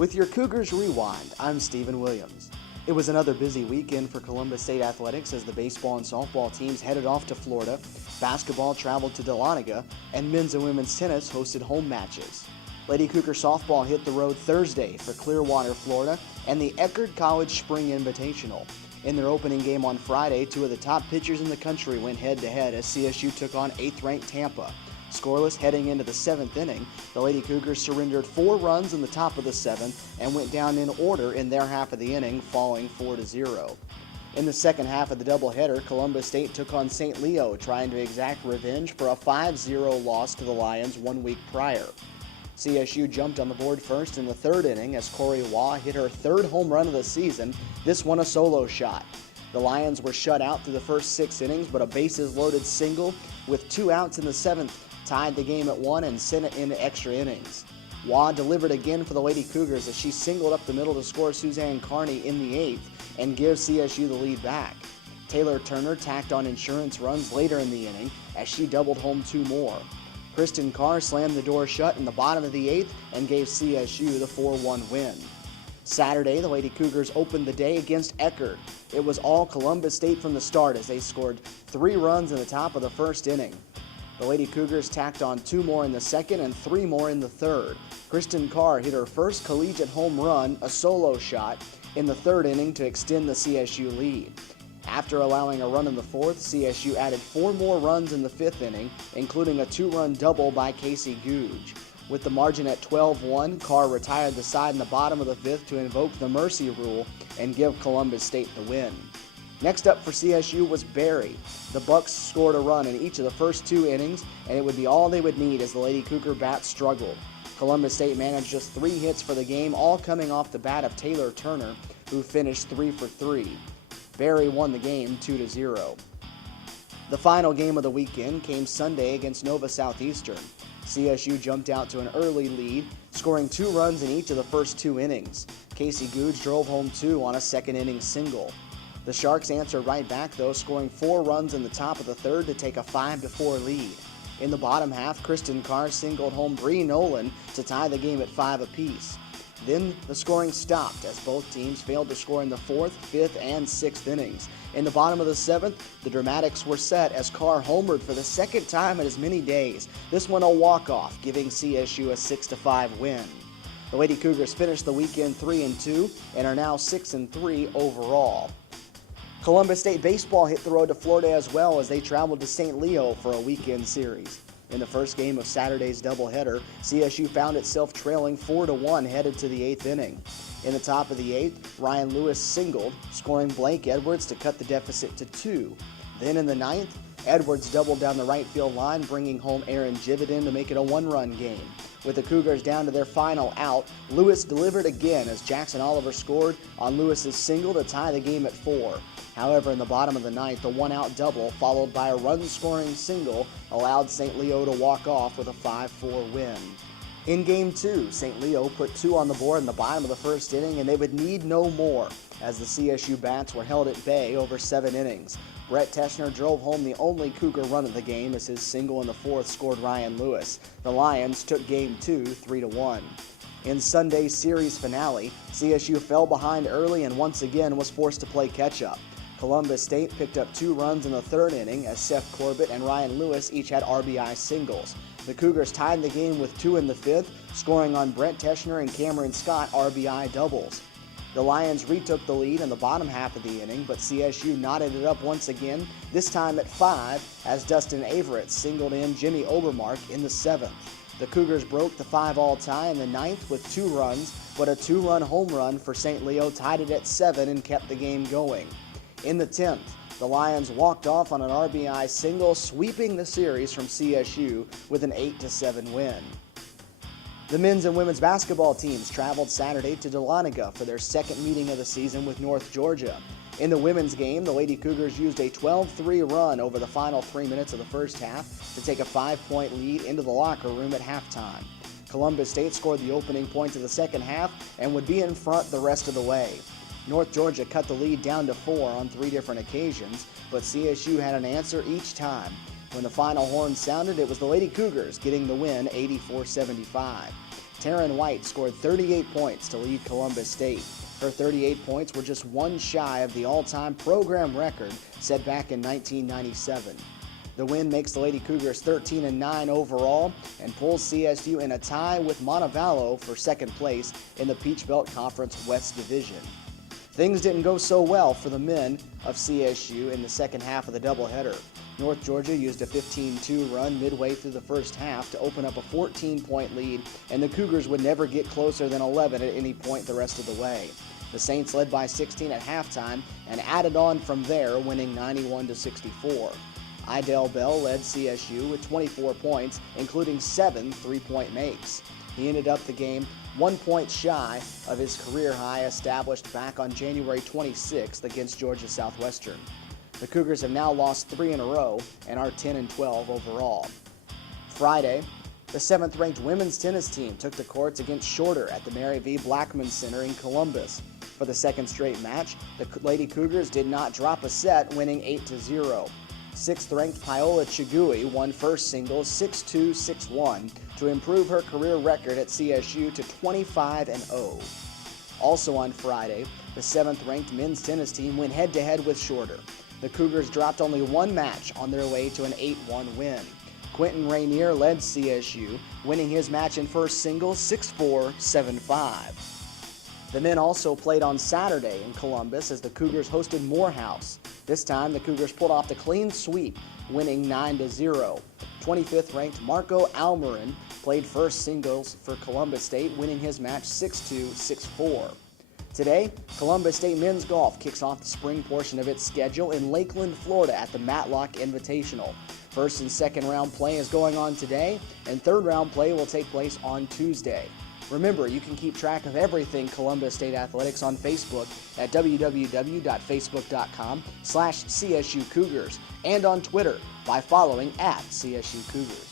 With your Cougars Rewind, I'm Stephen Williams. It was another busy weekend for Columbus State athletics as the baseball and softball teams headed off to Florida, basketball traveled to Dahlonega, and men's and women's tennis hosted home matches. Lady Cougar softball hit the road Thursday for Clearwater, Florida, and the Eckerd College Spring Invitational. In their opening game on Friday, two of the top pitchers in the country went head-to-head as CSU took on 8th-ranked Tampa. Scoreless heading into the 7th inning, the Lady Cougars surrendered 4 runs in the top of the 7th and went down in order in their half of the inning, falling 4-0. In the second half of the doubleheader, Columbus State took on St. Leo, trying to exact revenge for a 5-0 loss to the Lions 1 week prior. CSU jumped on the board first in the 3rd inning as Corey Waugh hit her 3rd home run of the season, this one a solo shot. The Lions were shut out through the first 6 innings, but a bases-loaded single with 2 outs in the 7th tied the game at 1 and sent it into extra innings. Waugh delivered again for the Lady Cougars as she singled up the middle to score Suzanne Carney in the 8th and give CSU the lead back. Taylor Turner tacked on insurance runs later in the inning as she doubled home 2 more. Kristen Carr slammed the door shut in the bottom of the 8th and gave CSU the 4-1 win. Saturday, the Lady Cougars opened the day against Eckerd. It was all Columbus State from the start as they scored 3 runs in the top of the 1st inning. The Lady Cougars tacked on 2 more in the 2nd and 3 more in the 3rd. Kristen Carr hit her first collegiate home run, a solo shot, in the 3rd inning to extend the CSU lead. After allowing a run in the 4th, CSU added 4 more runs in the 5th inning, including a 2-run double by Casey Googe. With the margin at 12-1, Carr retired the side in the bottom of the 5th to invoke the mercy rule and give Columbus State the win. Next up for CSU was Barry. The Bucks scored a run in each of the first 2 innings, and it would be all they would need as the Lady Cougar bats struggled. Columbus State managed just 3 hits for the game, all coming off the bat of Taylor Turner, who finished 3 for 3. Barry won the game 2-0. The final game of the weekend came Sunday against Nova Southeastern. CSU jumped out to an early lead, scoring 2 runs in each of the first 2 innings. Casey Googe drove home 2 on a 2nd inning single. The Sharks answered right back, though, scoring 4 runs in the top of the 3rd to take a 5-4 lead. In the bottom half, Kristen Carr singled home Bree Nolan to tie the game at 5 apiece. Then the scoring stopped as both teams failed to score in the 4th, 5th, and 6th innings. In the bottom of the 7th, the dramatics were set as Carr homered for the 2nd time in as many days. This one a walk-off, giving CSU a 6-5 win. The Lady Cougars finished the weekend 3-2 and are now 6-3 overall. Columbus State baseball hit the road to Florida as well as they traveled to St. Leo for a weekend series. In the first game of Saturday's doubleheader, CSU found itself trailing 4-1 headed to the 8th inning. In the top of the 8th, Ryan Lewis singled, scoring Blake Edwards to cut the deficit to 2. Then in the 9th, Edwards doubled down the right field line, bringing home Aaron Jivitin to make it a 1-run game. With the Cougars down to their final out, Lewis delivered again as Jackson Oliver scored on Lewis's single to tie the game at 4. However, in the bottom of the 9th, a 1-out double, followed by a run-scoring single, allowed St. Leo to walk off with a 5-4 win. In Game 2, St. Leo put 2 on the board in the bottom of the 1st inning, and they would need no more, as the CSU bats were held at bay over 7 innings. Brett Teschner drove home the only Cougar run of the game as his single in the 4th scored Ryan Lewis. The Lions took Game 2 3-1. In Sunday's series finale, CSU fell behind early and once again was forced to play catch-up. Columbus State picked up 2 runs in the 3rd inning as Seth Corbett and Ryan Lewis each had RBI singles. The Cougars tied the game with 2 in the 5th, scoring on Brett Teschner and Cameron Scott RBI doubles. The Lions retook the lead in the bottom half of the inning, but CSU knotted it up once again, this time at 5, as Dustin Averett singled in Jimmy Obermark in the 7th. The Cougars broke the 5-all tie in the 9th with 2 runs, but a 2-run home run for St. Leo tied it at 7 and kept the game going. In the 10th, the Lions walked off on an RBI single, sweeping the series from CSU with an 8-7 win. The men's and women's basketball teams traveled Saturday to Dahlonega for their 2nd meeting of the season with North Georgia. In the women's game, the Lady Cougars used a 12-3 run over the final 3 minutes of the first half to take a 5-point lead into the locker room at halftime. Columbus State scored the opening points of the second half and would be in front the rest of the way. North Georgia cut the lead down to 4 on 3 different occasions, but CSU had an answer each time. When the final horn sounded, it was the Lady Cougars getting the win 84-75. Taryn White scored 38 points to lead Columbus State. Her 38 points were just one shy of the all-time program record set back in 1997. The win makes the Lady Cougars 13-9 overall and pulls CSU in a tie with Montevallo for second place in the Peach Belt Conference West Division. Things didn't go so well for the men of CSU in the second half of the doubleheader. North Georgia used a 15-2 run midway through the first half to open up a 14-point lead, and the Cougars would never get closer than 11 at any point the rest of the way. The Saints led by 16 at halftime and added on from there, winning 91-64. Idell Bell led CSU with 24 points, including 7 three-point makes. He ended up the game 1 point shy of his career high established back on January 26th against Georgia Southwestern. The Cougars have now lost 3 in a row and are 10-12 overall. Friday, the 7th-ranked women's tennis team took the courts against Shorter at the Mary V. Blackman Center in Columbus. For the second straight match, the Lady Cougars did not drop a set, winning 8-0. 6th-ranked Paola Chigui won first singles 6-2, 6-1 to improve her career record at CSU to 25-0. Also on Friday, the 7th-ranked men's tennis team went head-to-head with Shorter. The Cougars dropped only one match on their way to an 8-1 win. Quentin Rainier led CSU, winning his match in first singles 6-4, 7-5. The men also played on Saturday in Columbus as the Cougars hosted Morehouse. This time, the Cougars pulled off the clean sweep, winning 9-0. 25th-ranked Marco Almarin played first singles for Columbus State, winning his match 6-2, 6-4. Today, Columbus State men's golf kicks off the spring portion of its schedule in Lakeland, Florida at the Matlock Invitational. First and second round play is going on today, and third round play will take place on Tuesday. Remember, you can keep track of everything Columbus State Athletics on Facebook at www.facebook.com/CSU Cougars and on Twitter by following @CSU Cougars.